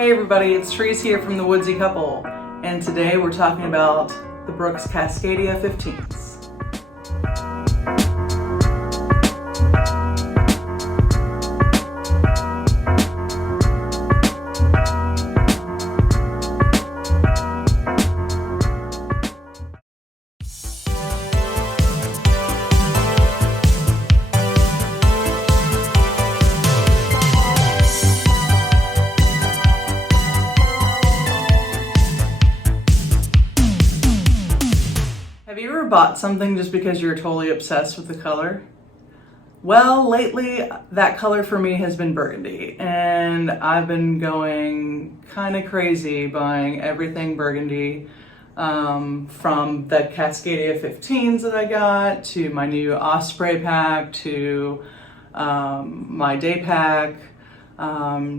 Hey everybody, it's Therese here from the Woodsy couple, and today we're talking about the Brooks Cascadia 15s. Have you ever bought something just because you're totally obsessed with the color? Well, lately that color for me has been burgundy, and I've been going kind of crazy buying everything burgundy, from the Cascadia 15s that I got to my new Osprey pack to my day pack,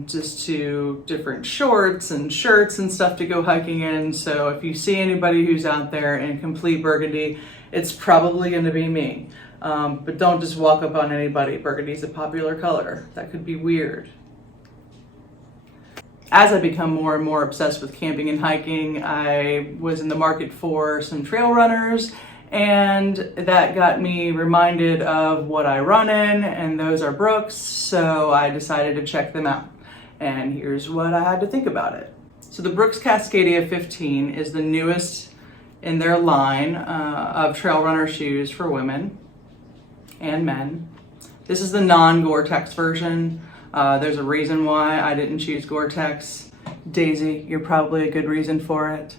just to different shorts and shirts and stuff to go hiking in. So if you see anybody who's out there in complete burgundy, it's probably going to be me. But don't just walk up on anybody. Burgundy's a popular color. That could be weird. As I become more and more obsessed with camping and hiking, I was in the market for some Trailrunners, and that got me reminded of what I run in, and those are Brooks, so I decided to check them out. And here's what I had to think about it. So the Brooks Cascadia 15 is the newest in their line of Trailrunner shoes for women and men. This is the non-Gore-Tex version. There's a reason why I didn't choose Gore-Tex. Daisy, you're probably a good reason for it.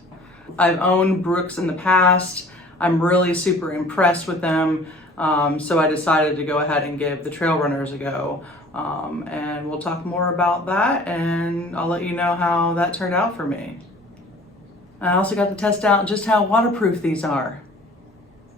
I've owned Brooks in the past. I'm really super impressed with them, so I decided to go ahead and give the Trailrunners a go, and we'll talk more about that, and I'll let you know how that turned out for me. I also got to test out just how waterproof these are.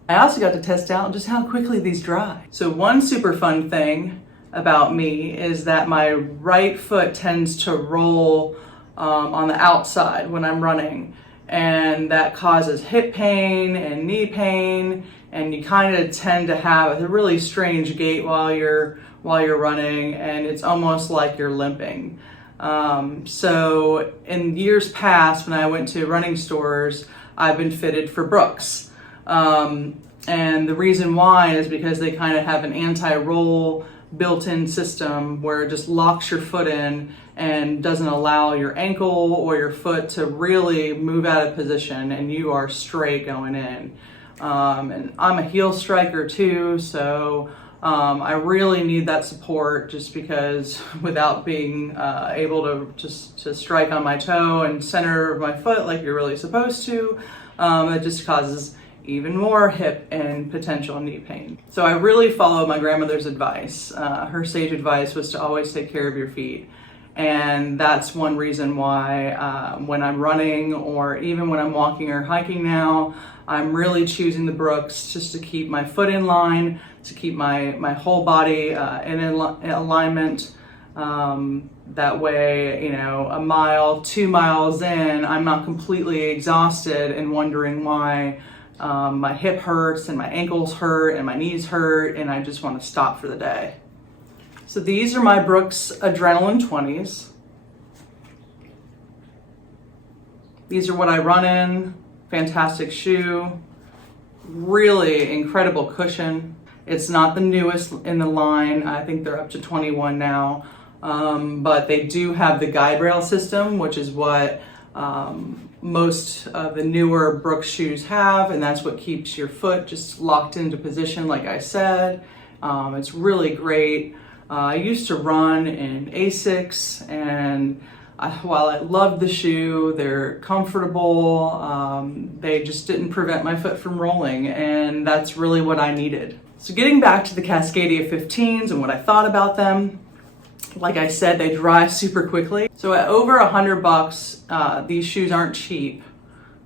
I also got to test out just how quickly these dry. So one super fun thing about me is that my right foot tends to roll on the outside when I'm running, and that causes hip pain and knee pain, and you kind of tend to have a really strange gait while you're running, and it's almost like you're limping. So in years past, when I went to running stores, I've been fitted for Brooks, and the reason why is because they kind of have an anti-roll built-in system where it just locks your foot in and doesn't allow your ankle or your foot to really move out of position, and you are straight going in. And I'm a heel striker too, so I really need that support, just because without being able to strike on my toe and center of my foot like you're really supposed to, it just causes even more hip and potential knee pain. So I really follow my grandmother's advice. Her sage advice was to always take care of your feet. And that's one reason why when I'm running, or even when I'm walking or hiking now, I'm really choosing the Brooks just to keep my foot in line, to keep my whole body in alignment. That way, you know, a mile, 2 miles in, I'm not completely exhausted and wondering why my hip hurts and my ankles hurt and my knees hurt, and I just want to stop for the day. So these are my Brooks Adrenaline 20s. These are what I run in. Fantastic shoe. Really incredible cushion. It's not the newest in the line. I think they're up to 21 now. But they do have the guide rail system, which is what most of the newer Brooks shoes have, and that's what keeps your foot just locked into position, like I said. It's really great. I used to run in Asics, and while I loved the shoe, they're comfortable, they just didn't prevent my foot from rolling, and that's really what I needed. So getting back to the Cascadia 15s and what I thought about them, like I said, they dry super quickly. So at over $100, these shoes aren't cheap,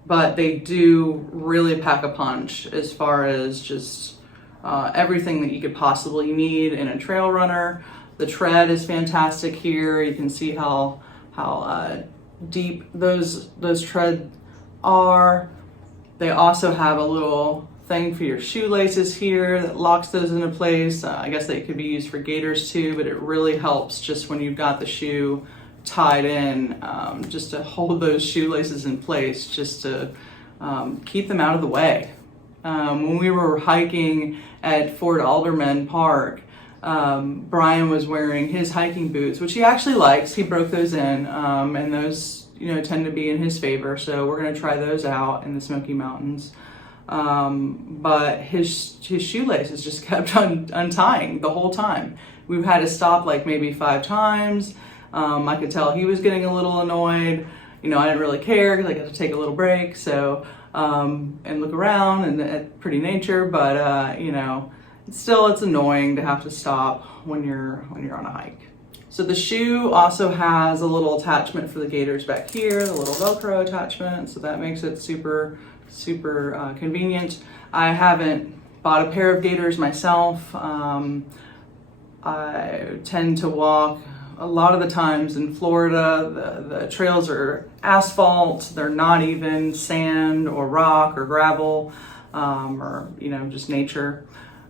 but they do really pack a punch as far as just everything that you could possibly need in a trail runner. The tread is fantastic here. You can see how deep those treads are. They also have a little thing for your shoelaces here that locks those into place. I guess they could be used for gaiters too, but it really helps just when you've got the shoe tied in just to hold those shoelaces in place, just to keep them out of the way. When we were hiking at Fort Alderman Park, Brian was wearing his hiking boots, which he actually likes. He broke those in, and those, tend to be in his favor. So we're going to try those out in the Smoky Mountains. But his shoelaces just kept untying the whole time. We've had to stop like maybe 5 times. I could tell he was getting a little annoyed. I didn't really care because I got to take a little break. So, and look around and at pretty nature, but, it's annoying to have to stop when you're on a hike. So the shoe also has a little attachment for the gaiters back here, the little Velcro attachment. So that makes it super convenient. I haven't bought a pair of gaiters myself. I tend to walk a lot of the times in Florida. The trails are asphalt. They're not even sand or rock or gravel, or just nature.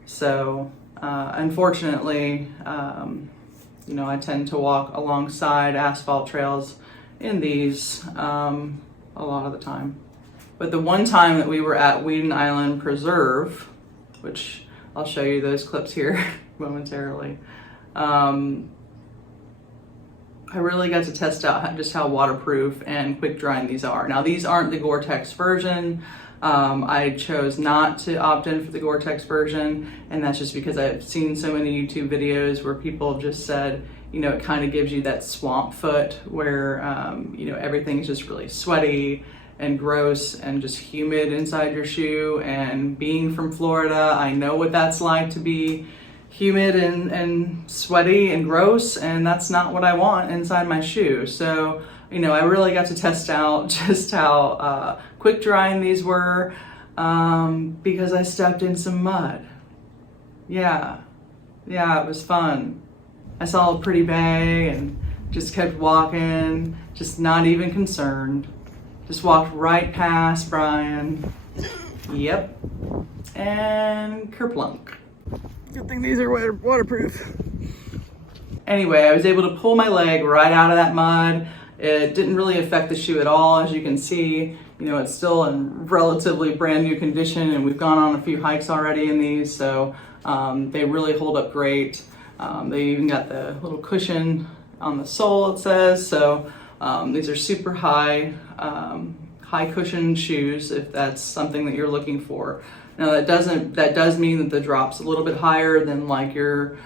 So unfortunately, I tend to walk alongside asphalt trails in these a lot of the time. But the one time that we were at Weeden Island Preserve, which I'll show you those clips here momentarily, I really got to test out just how waterproof and quick drying these are. Now, these aren't the Gore-Tex version. I chose not to opt in for the Gore-Tex version, and that's just because I've seen so many YouTube videos where people just said, it kind of gives you that swamp foot where, everything's just really sweaty and gross and just humid inside your shoe. And being from Florida, I know what that's like to be humid and sweaty and gross, and that's not what I want inside my shoe. So, I really got to test out just how quick drying these were, because I stepped in some mud. Yeah, it was fun. I saw a pretty bay and just kept walking, just not even concerned. Just walked right past Brian. Yep. And kerplunk. Good thing these are waterproof. Anyway, I was able to pull my leg right out of that mud. It didn't really affect the shoe at all. As you can see, it's still in relatively brand new condition, and we've gone on a few hikes already in these, so they really hold up great. They even got the little cushion on the sole, it says. So these are super high cushion shoes, if that's something that you're looking for. Now that does mean that the drop's a little bit higher than like your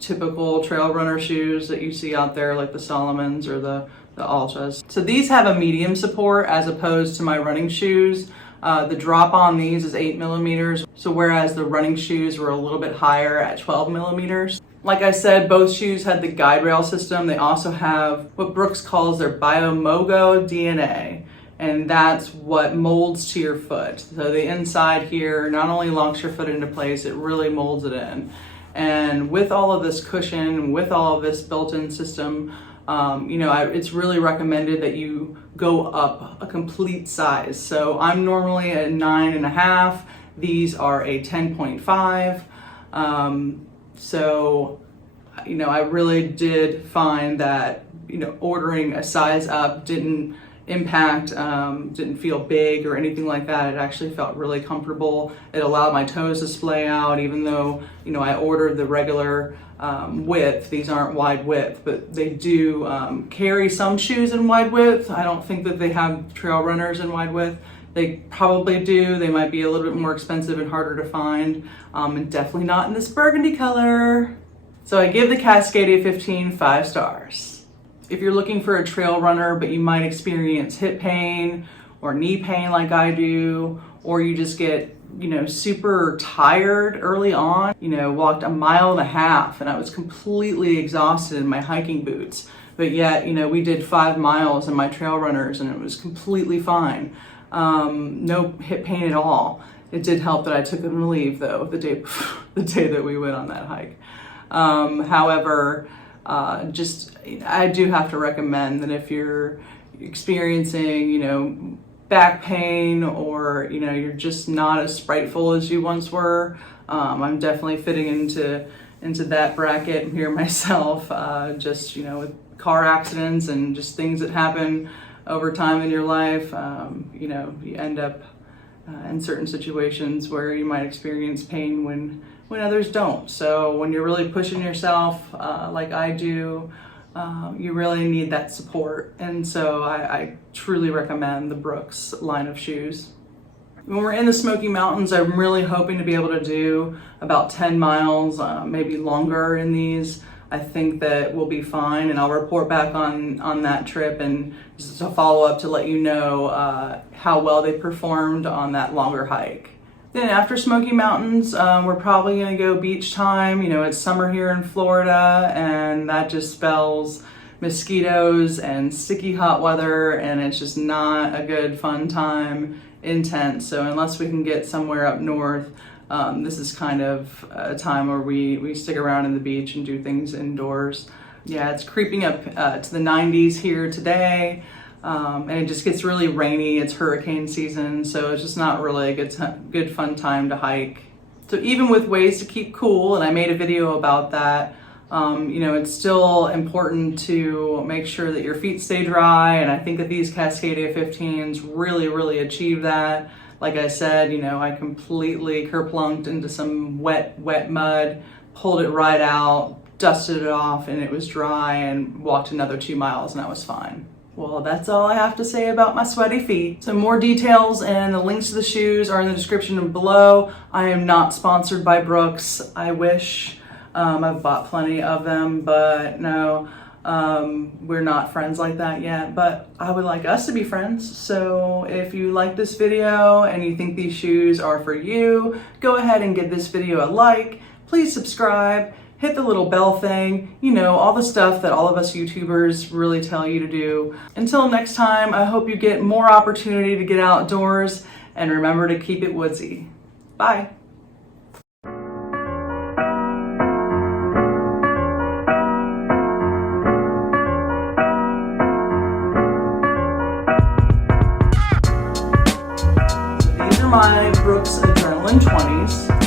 typical trail runner shoes that you see out there, like the Solomons or the Altas. So these have a medium support as opposed to my running shoes. The drop on these is 8 millimeters. So whereas the running shoes were a little bit higher at 12 millimeters. Like I said, both shoes had the guide rail system. They also have what Brooks calls their Biomogo DNA. And that's what molds to your foot. So the inside here not only locks your foot into place, it really molds it in. And with all of this cushion, with all of this built-in system, it's really recommended that you go up a complete size. So I'm normally a 9.5. These are a 10.5. So, I really did find that, ordering a size up didn't impact, didn't feel big or anything like that. It actually felt really comfortable. It allowed my toes to splay out, even though, I ordered the regular width. These aren't wide width, but they do carry some shoes in wide width. I don't think that they have trail runners in wide width. They probably do. They might be a little bit more expensive and harder to find, and definitely not in this burgundy color. So I give the Cascadia 15 5 stars. If you're looking for a trail runner, but you might experience hip pain or knee pain like I do, or you just get, super tired early on, walked 1.5 miles and I was completely exhausted in my hiking boots. But yet, we did 5 miles in my trail runners and it was completely fine. No hip pain at all. It did help that I took them to leave though, the day that we went on that hike. However, I do have to recommend that if you're experiencing, back pain or, you're just not as sprightful as you once were, I'm definitely fitting into that bracket here myself, with car accidents and just things that happen over time in your life. You know, you end up in certain situations where you might experience pain when others don't. So when you're really pushing yourself like I do, you really need that support. And so I truly recommend the Brooks line of shoes. When we're in the Smoky Mountains, I'm really hoping to be able to do about 10 miles, maybe longer in these. I think that we'll be fine, and I'll report back on that trip and just a follow up to let you know how well they performed on that longer hike. Then after Smoky Mountains, we're probably gonna go beach time. You know, it's summer here in Florida, and that just spells mosquitoes and sticky hot weather, and it's just not a good fun time in tents. So unless we can get somewhere up north, this is kind of a time where we stick around in the beach and do things indoors. Yeah, it's creeping up to the 90s here today, and it just gets really rainy. It's hurricane season, so it's just not really a good fun time to hike. So even with ways to keep cool, and I made a video about that, you know, it's still important to make sure that your feet stay dry, and I think that these Cascadia 15s really achieve that. Like I said, you know, I completely kerplunked into some wet mud, pulled it right out, dusted it off, and it was dry, and walked another 2 miles, and I was fine. Well, that's all I have to say about my sweaty feet. So more details and the links to the shoes are in the description below. I am not sponsored by Brooks. I wish. I've bought plenty of them, but no, we're not friends like that yet, but I would like us to be friends. So if you like this video and you think these shoes are for you, go ahead and give this video a like. Please subscribe, hit the little bell thing, you know, all the stuff that all of us YouTubers really tell you to do. Until next time, I hope you get more opportunity to get outdoors, and remember to keep it woodsy. Bye. My Brooks Adrenaline 20s.